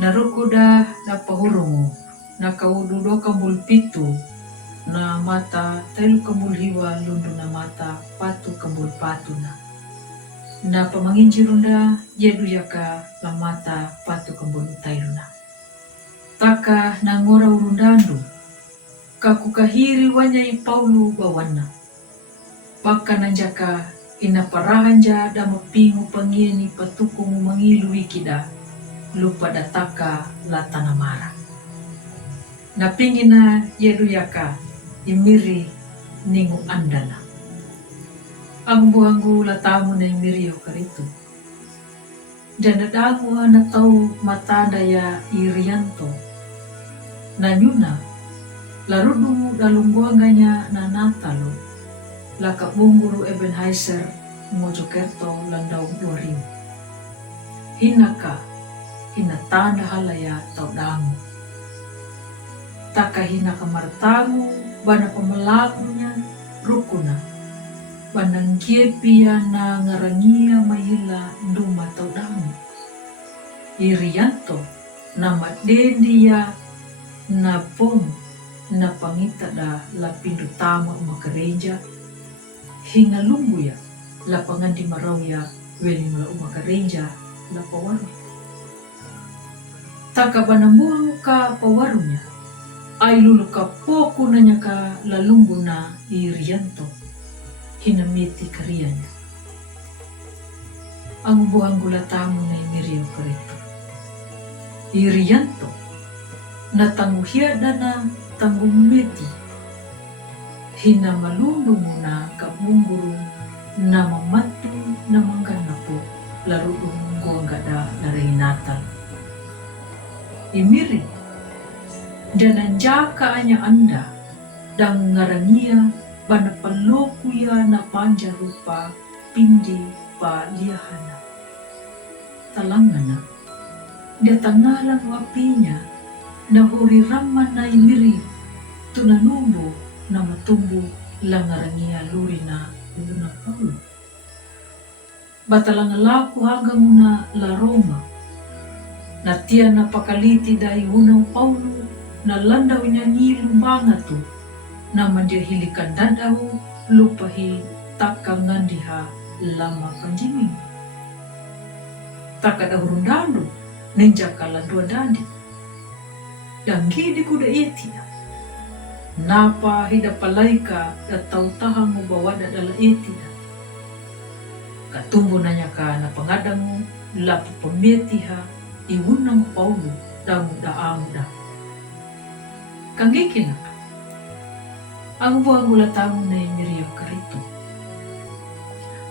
Narukuda na pahurungo, nakaududo kambul pitu, na mata telu kambul hiwa lundu na mata patu kambul patu na pamanginjirunda jedu yaka la mata patu kambul tailuna. Taka na ngora urundandu, kakukahiri wanyai Paulu bawana. Baka nanjaka inaparahanja da mapingu pangieni patukungu mangilu wikida, lupa dataka la tanamara. Napingina yedu yaka imiri ningu andana. Ang buanggu la tamu na imiri yo karitu. Janadamu na tau matanda ya irianto. Nanyuna larudu dalungguanganya na natalo. Laka bunguru Ebenezer Mojokerto landau 2000. Hinaka hinatanda halaya tau damu. Taka hinaka martamu bana pemelakunya rukuna. Banang kiepia na ngarangia mahila nduma tau damu. Irianto nama dendia na pom na pangita da lapindu tama umakareja. Hinga lumbu ya lapangan di marau ya weli mula umakareja la pawaru. Taka banambuang ka pawarunya ay lulu ka poku nanya ka lalumbu na irianto hinamiti karianya. Ang buang gula tamu na imiriyo karito. Irianto na tanguhia na tangumeti hina malundu muna kabungguru na mamatu na mangganapo larudong guanggada na rehinatal. Imiri, dananjaka anya anda, dang ngarangia banapalokuya na panjarupa pindi pa liyahana. Talangana, datangalan wapinya na huriraman na imiri, tunanumbo na matumbo langarangia luri na uluna Paulo. Batalangalaku hanggang muna la Roma, na tiya na pakaliti dahil unang Paulo na landaw niya ngilumbanga to na mandihilikan dadaw lupahi takangan diha lama panjiming. Takadahurundando ninja kaladua dadi. Danggi di kuda itina. Napa hidapalaika at tautahang mo bawada dala itina. Katumbo na niya ka na pangadang mo lapu pametiha iwunang Paulo damu daamu da. Kangikin na. Ang buang gula tamu na imiriyo karito.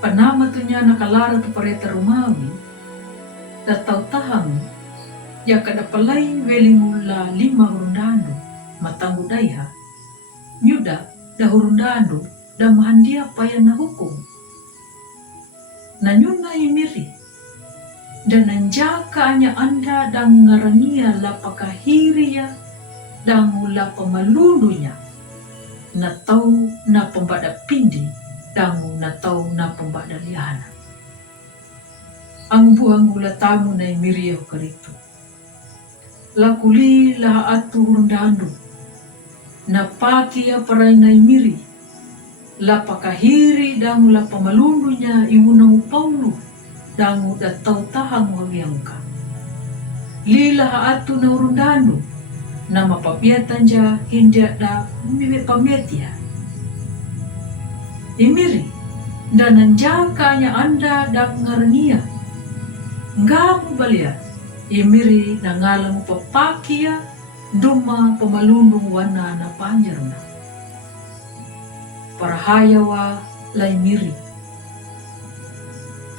Panama to niya nakalara to pareta Romawi. Dataw tahang ya kadapalay weli mula 5 hurundando matanggo dayha. Nyuda da hurundando da mahandia paya na hukum. Nanyuna imiri. Dan nanjaka anya anda dan ngarangia la pakahiriya dan mula pamalulunya na tau na pembada pindi dan na tau na pembada lihana. Ang buang gula tamu na imiriyo karito. Lakuli laha atu hurundando na pakia paray na imiri la pakahiri dan mula pamalulunya iwunang Paulo dangu datau tahang wangiyangka. Lila haatu na urundano na mapapiatan ja hinja da mimi pametia. Imiri dan nanjaka nya anda dan ngarania. Ngamu balia imiri na ngalamu papakia duma pamalunung wana na panjarna. Parahayawa laimiri.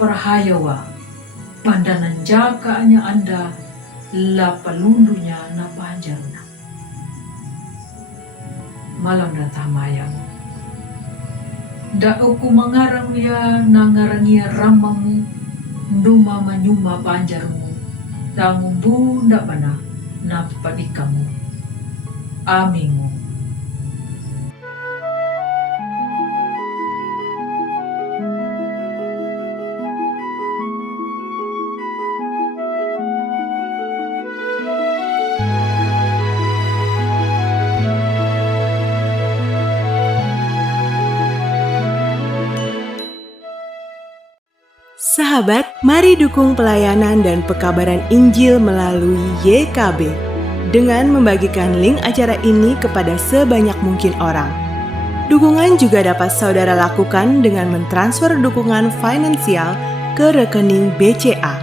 Parahayawa, pandanan jaka anya anda la palundunya na panjarna. Malam na tamayang. Dao ko mangarang ya na ngarangia ramamu, nduma manyuma panjarmu, dangu bunda bana na padikamu. Amingu. Sahabat, mari dukung pelayanan dan pekabaran Injil melalui YKB dengan membagikan link acara ini kepada sebanyak mungkin orang. Dukungan juga dapat saudara lakukan dengan mentransfer dukungan finansial ke rekening BCA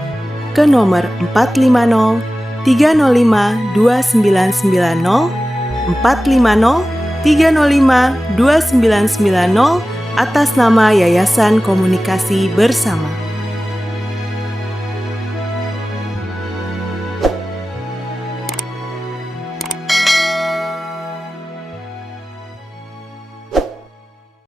ke nomor 450 305 2990 450 305 2990 atas nama Yayasan Komunikasi Bersama.